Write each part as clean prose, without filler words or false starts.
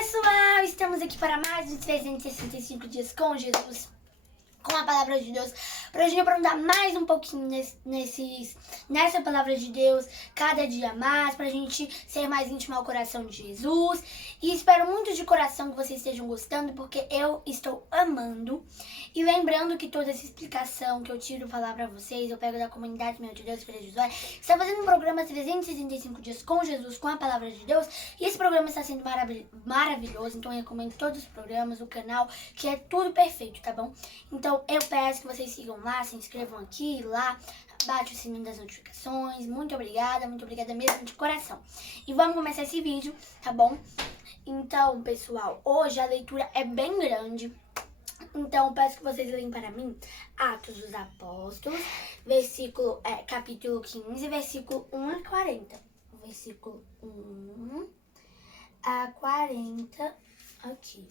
pessoal, estamos aqui para mais de 365 dias com Jesus, com a palavra de Deus, para a gente aprofundar mais um pouquinho nessa palavra de Deus, cada dia mais, para a gente ser mais íntimo ao coração de Jesus. E espero muito de coração que vocês estejam gostando, porque eu estou amando. E lembrando que toda essa explicação que eu tiro falar para vocês, eu pego da comunidade Meu de Deus, Filha de Josué, está fazendo um programa 365 dias com Jesus, com a palavra de Deus. E esse programa está sendo maravilhoso, então eu recomendo todos os programas, o canal, que é tudo perfeito, tá bom? Então eu peço que vocês sigam lá, se inscrevam aqui, lá, bate o sininho das notificações. Muito obrigada mesmo de coração. E vamos começar esse vídeo, tá bom? Então, pessoal, hoje a leitura é bem grande. Então, eu peço que vocês leiam para mim Atos dos Apóstolos, capítulo 15, versículo 1 a 40. Versículo 1 a 40 aqui.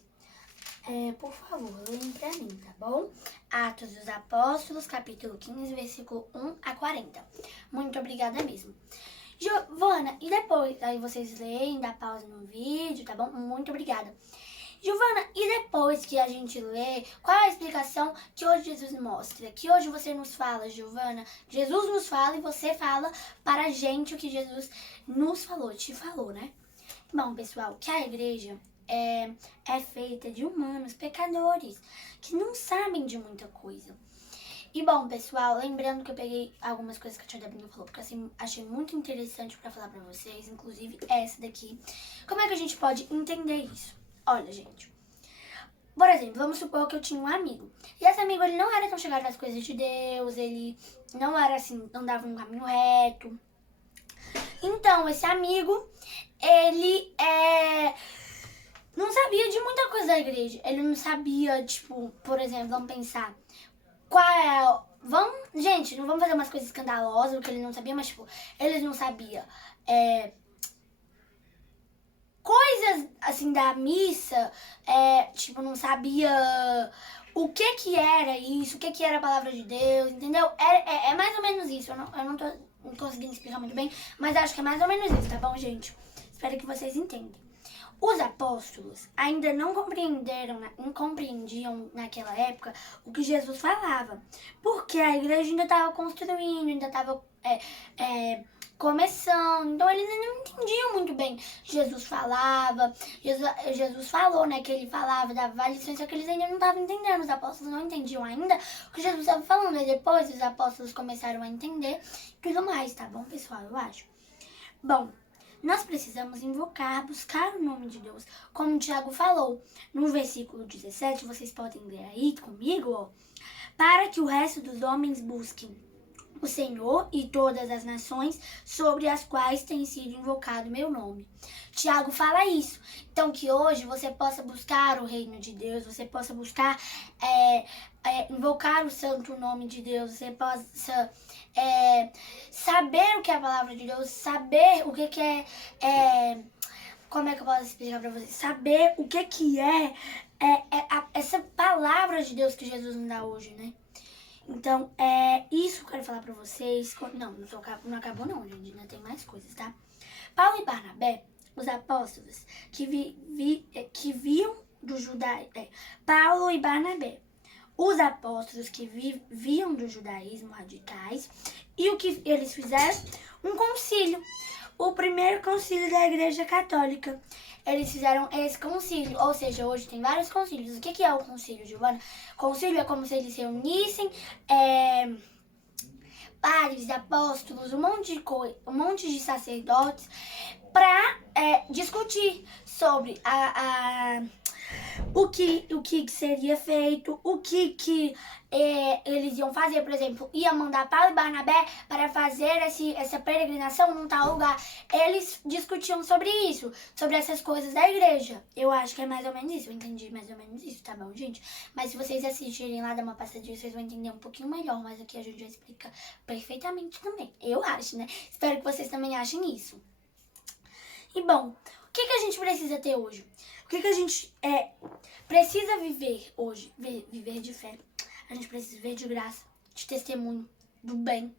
Por favor, leiam para mim, tá bom? Atos dos Apóstolos, capítulo 15, versículo 1 a 40. Muito obrigada mesmo. Giovana, e depois, aí vocês leem, dá pausa no vídeo, tá bom? Muito obrigada. Giovana, e depois que a gente lê, qual é a explicação que hoje Jesus mostra? Que hoje você nos fala, Giovana? Jesus nos fala e você fala para a gente o que Jesus nos falou, te falou, né? Bom, pessoal, que a igreja é feita de humanos, pecadores, que não sabem de muita coisa. E bom, pessoal, lembrando que eu peguei algumas coisas que a tia Debinha falou, porque assim, achei muito interessante pra falar pra vocês, inclusive essa daqui. Como é que a gente pode entender isso? Olha, gente, por exemplo, vamos supor que eu tinha um amigo. E esse amigo, ele não era tão chegado nas coisas de Deus, ele não era assim, não dava um caminho reto. Então, esse amigo, ele não sabia de muita coisa da igreja. Ele não sabia, tipo, por exemplo, vamos pensar, gente, não vamos fazer umas coisas escandalosas, porque ele não sabia, mas tipo, eles não sabiam coisas assim da missa, tipo, não sabia o que era isso, o que era a palavra de Deus, entendeu? É mais ou menos isso, eu não tô conseguindo explicar muito bem, mas acho que é mais ou menos isso, tá bom, gente? Espero que vocês entendam. Os apóstolos ainda não compreendiam naquela época o que Jesus falava, porque a igreja ainda estava construindo, ainda estava começando, então eles ainda não entendiam muito bem. Jesus falava, Jesus falou, né, que ele falava, dava lições, só que eles ainda não estavam entendendo, os apóstolos não entendiam ainda o que Jesus estava falando, e depois os apóstolos começaram a entender tudo mais, tá bom, pessoal, eu acho. Bom, nós precisamos invocar, buscar o nome de Deus, como o Tiago falou. No versículo 17, vocês podem ler aí comigo, ó. Para que o resto dos homens busquem o Senhor e todas as nações sobre as quais tem sido invocado meu nome. Tiago fala isso. Então, que hoje você possa buscar o reino de Deus, você possa buscar invocar o santo nome de Deus, você possa saber o que é a palavra de Deus, saber o que é como é que eu posso explicar pra vocês? Saber o que é essa palavra de Deus que Jesus nos dá hoje, né? Então, isso que eu quero falar pra vocês. Não acabou não, gente. Ainda tem mais coisas, tá? Paulo e Barnabé, os apóstolos que viam do judaísmo. Paulo e Barnabé, os apóstolos que viam do judaísmo radicais. E o que eles fizeram? Um concílio. O primeiro concílio da Igreja Católica. Eles fizeram esse concílio, ou seja, hoje tem vários concílios. O que é o concílio, Giovana? Concílio é como se eles se reunissem, padres, apóstolos, um monte de sacerdotes, para discutir sobre o que seria feito, o que eles iam fazer. Por exemplo, ia mandar Paulo e Barnabé para fazer essa peregrinação num tal lugar. Eles discutiam sobre isso, sobre essas coisas da igreja. Eu acho que é mais ou menos isso, eu entendi mais ou menos isso, tá bom, gente? Mas se vocês assistirem lá, dar uma passadinha, vocês vão entender um pouquinho melhor, mas aqui a gente já explica perfeitamente também, eu acho, né? Espero que vocês também achem isso. E bom, o que a gente precisa ter hoje? O que a gente precisa viver hoje? Viver de fé. A gente precisa viver de graça, de testemunho, do bem.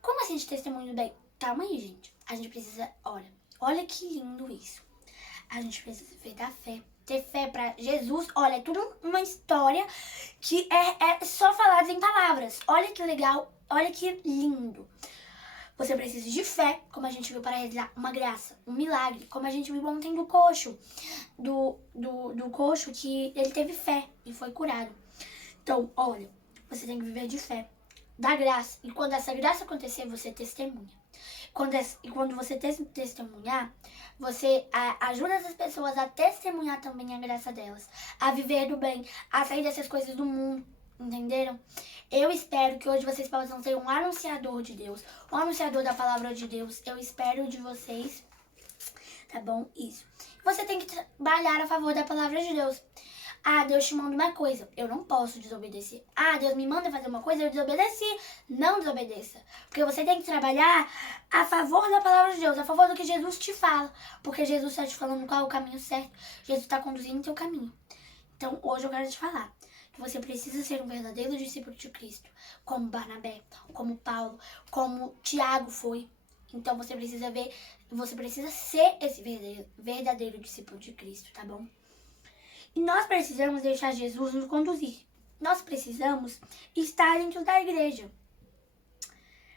Como assim de testemunho do bem? Calma aí, gente. A gente precisa, olha que lindo isso. A gente precisa da fé. Ter fé pra Jesus, olha, é tudo uma história que é só falada em palavras. Olha que legal, olha que lindo. Você precisa de fé, como a gente viu, para realizar uma graça, um milagre. Como a gente viu ontem do coxo, do coxo que ele teve fé e foi curado. Então, olha, você tem que viver de fé, da graça. E quando essa graça acontecer, você testemunha. Quando você testemunhar, você ajuda essas pessoas a testemunhar também a graça delas, a viver do bem, a sair dessas coisas do mundo, entenderam? Eu espero que hoje vocês possam ser um anunciador de Deus, um anunciador da palavra de Deus. Eu espero de vocês, tá bom? Isso. Você tem que trabalhar a favor da palavra de Deus. Ah, Deus te manda uma coisa, eu não posso desobedecer. Ah, Deus me manda fazer uma coisa, eu desobedeci. Não desobedeça. Porque você tem que trabalhar a favor da palavra de Deus, a favor do que Jesus te fala. Porque Jesus está te falando qual é o caminho certo. Jesus está conduzindo o teu caminho. Então, hoje eu quero te falar que você precisa ser um verdadeiro discípulo de Cristo. Como Barnabé, como Paulo, como Tiago foi. Então, você precisa ser esse verdadeiro discípulo de Cristo, tá bom? E nós precisamos deixar Jesus nos conduzir. Nós precisamos estar dentro da igreja.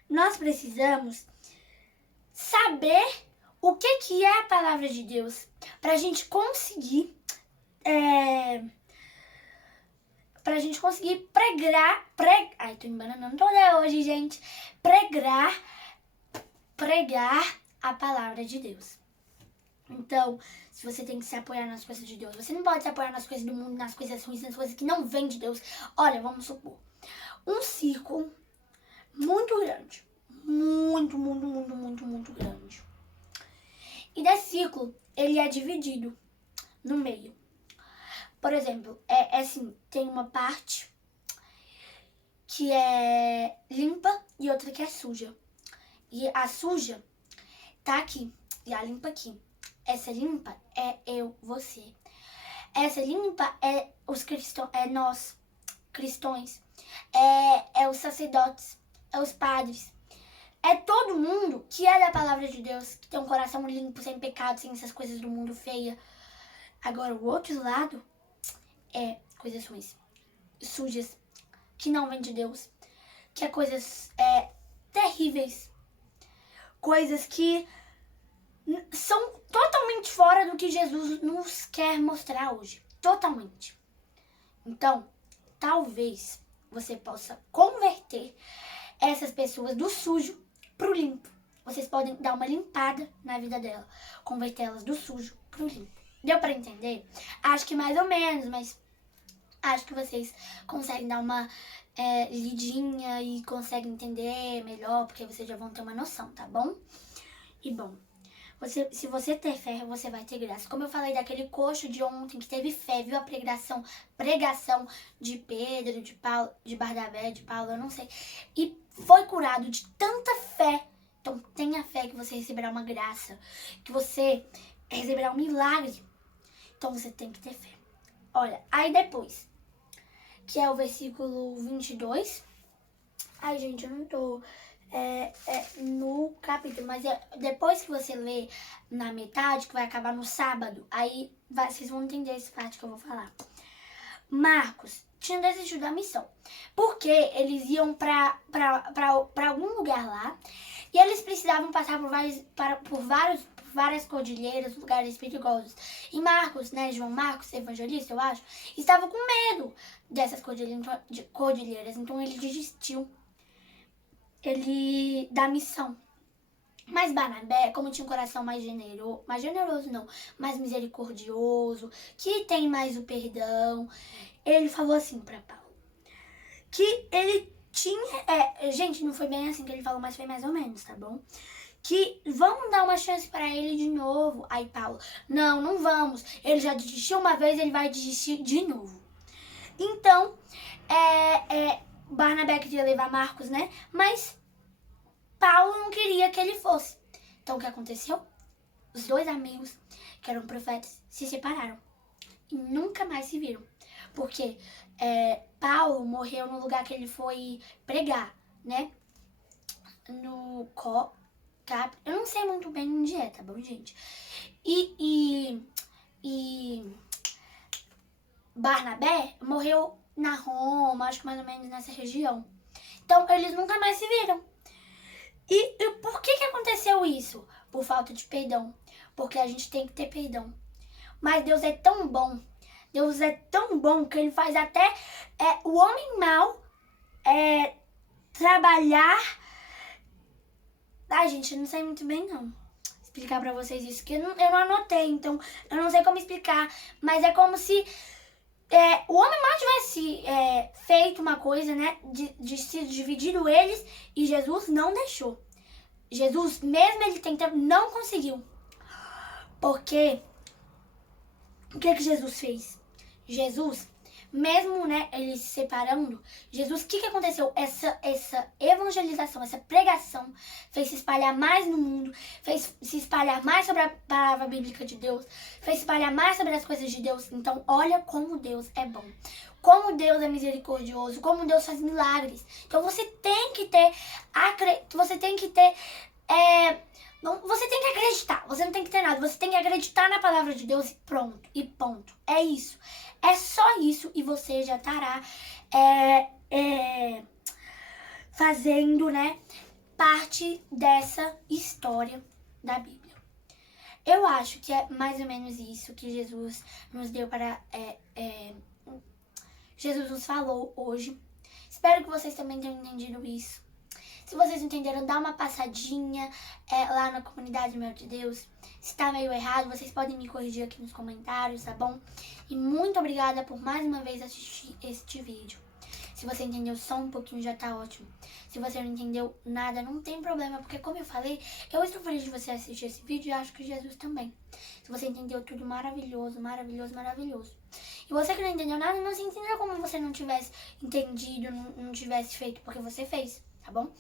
Nós precisamos saber o que é a palavra de Deus. Pra gente conseguir pregar. Ai, tô embananando toda hoje, gente. Pregar a palavra de Deus. Então, se você tem que se apoiar nas coisas de Deus, você não pode se apoiar nas coisas do mundo, nas coisas ruins, nas coisas que não vêm de Deus. Olha, vamos supor, um círculo muito grande. Muito grande. E desse círculo, ele é dividido no meio. Por exemplo, assim, tem uma parte que é limpa e outra que é suja. E a suja tá aqui e a limpa aqui. Essa limpa é eu, você. Essa limpa é os cristãos, é nós, cristãos. É os sacerdotes, é os padres. É todo mundo que é da palavra de Deus, que tem um coração limpo, sem pecado, sem essas coisas do mundo feia. Agora, o outro lado é coisas ruins, sujas, que não vêm de Deus, que é coisas terríveis, coisas que são totalmente fora do que Jesus nos quer mostrar hoje. Totalmente. Então, talvez você possa converter essas pessoas do sujo pro limpo. Vocês podem dar uma limpada na vida dela. Converter elas do sujo pro limpo. Deu pra entender? Acho que mais ou menos, mas acho que vocês conseguem dar uma lidinha e conseguem entender melhor, porque vocês já vão ter uma noção, tá bom? E bom, se você ter fé, você vai ter graça. Como eu falei daquele coxo de ontem que teve fé, viu a pregação de Pedro, de Paulo, de Barnabé, de Paulo, eu não sei. E foi curado de tanta fé. Então tenha fé que você receberá uma graça, que você receberá um milagre. Então você tem que ter fé. Olha, aí depois, que é o versículo 22. Ai, gente, eu não tô no capítulo, mas depois que você lê na metade, que vai acabar no sábado, aí vocês vão entender essa parte que eu vou falar. Marcos tinha desistido da missão, porque eles iam pra algum lugar lá, e eles precisavam passar por várias cordilheiras, lugares perigosos. E Marcos, né, João Marcos, evangelista, eu acho, estava com medo dessas cordilheiras, então ele desistiu da missão. Mas Barnabé, como tinha um coração mais generoso não, mais misericordioso, que tem mais o perdão, ele falou assim pra Paulo, que ele tinha, gente, não foi bem assim que ele falou, mas foi mais ou menos, tá bom? Que vamos dar uma chance pra ele de novo. Aí Paulo, não vamos, ele já desistiu uma vez, ele vai desistir de novo. Então, Barnabé queria levar Marcos, né? Mas Paulo não queria que ele fosse. Então o que aconteceu? Os dois amigos, que eram profetas, se separaram. E nunca mais se viram. Porque Paulo morreu no lugar que ele foi pregar, né? ficar... Eu não sei muito bem onde é, tá bom, gente? E Barnabé morreu na Roma, acho que mais ou menos nessa região. Então, eles nunca mais se viram. E por que aconteceu isso? Por falta de perdão. Porque a gente tem que ter perdão. Mas Deus é tão bom. Deus é tão bom que ele faz até o homem mau trabalhar... Ai, gente, eu não sei muito bem, não. Explicar pra vocês isso, que eu não anotei, então eu não sei como explicar. Mas é como se o homem mau tivesse feito uma coisa, né? De se dividido eles, e Jesus não deixou. Jesus, mesmo ele tentando, não conseguiu. Porque o que Jesus fez? Jesus, mesmo, né, eles se separando, Jesus, o que aconteceu? Essa evangelização, essa pregação fez se espalhar mais no mundo, fez se espalhar mais sobre a palavra bíblica de Deus, fez se espalhar mais sobre as coisas de Deus. Então, olha como Deus é bom, como Deus é misericordioso, como Deus faz milagres. Então, você tem que ter, você tem que acreditar, você não tem que ter nada, você tem que acreditar na palavra de Deus e pronto, e ponto. É isso. É só isso e você já estará fazendo, né, parte dessa história da Bíblia. Eu acho que é mais ou menos isso que Jesus nos deu para... Jesus nos falou hoje. Espero que vocês também tenham entendido isso. Se vocês entenderam, dá uma passadinha lá na comunidade Meu de Deus. Se tá meio errado, vocês podem me corrigir aqui nos comentários, tá bom? E muito obrigada por mais uma vez assistir este vídeo. Se você entendeu só um pouquinho, já tá ótimo. Se você não entendeu nada, não tem problema, porque como eu falei, eu estou feliz de você assistir esse vídeo e acho que Jesus também. Se você entendeu tudo, maravilhoso, maravilhoso, maravilhoso. E você que não entendeu nada, não se entendeu como você não tivesse entendido, não tivesse feito, porque você fez, tá bom?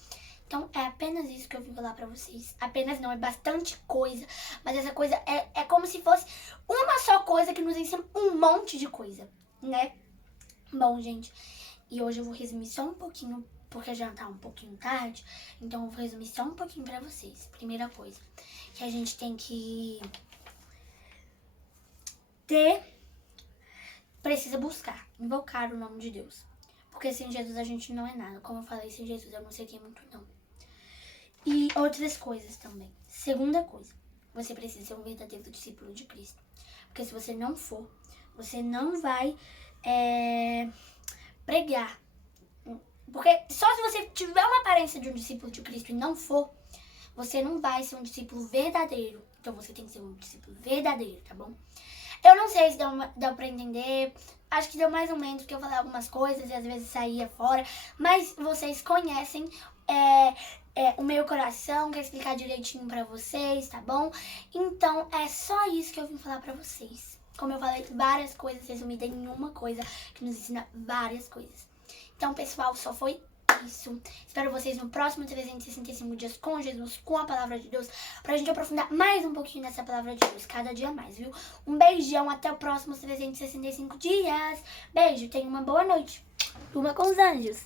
Então, é apenas isso que eu vim falar pra vocês. Apenas não, é bastante coisa. Mas essa coisa é como se fosse uma só coisa que nos ensina um monte de coisa, né? Bom, gente, e hoje eu vou resumir só um pouquinho, porque já tá um pouquinho tarde. Então, eu vou resumir só um pouquinho pra vocês. Primeira coisa, que a gente tem que precisa buscar, invocar o nome de Deus. Porque sem Jesus a gente não é nada. Como eu falei, sem Jesus eu não seria muito não. E outras coisas também. Segunda coisa, você precisa ser um verdadeiro discípulo de Cristo. Porque se você não for, você não vai pregar. Porque só se você tiver uma aparência de um discípulo de Cristo e não for, você não vai ser um discípulo verdadeiro. Então você tem que ser um discípulo verdadeiro, tá bom? Eu não sei se deu pra entender. Acho que deu mais ou menos, porque eu falei algumas coisas e às vezes saía fora. Mas vocês conhecem o meu coração, quer explicar direitinho pra vocês, tá bom? Então, é só isso que eu vim falar pra vocês. Como eu falei, várias coisas resumidas em uma coisa, que nos ensina várias coisas. Então, pessoal, só foi isso. Espero vocês no próximo 365 dias com Jesus, com a palavra de Deus, pra gente aprofundar mais um pouquinho nessa palavra de Deus, cada dia mais, viu? Um beijão, até o próximo 365 dias. Beijo, tenha uma boa noite. Durma com os anjos.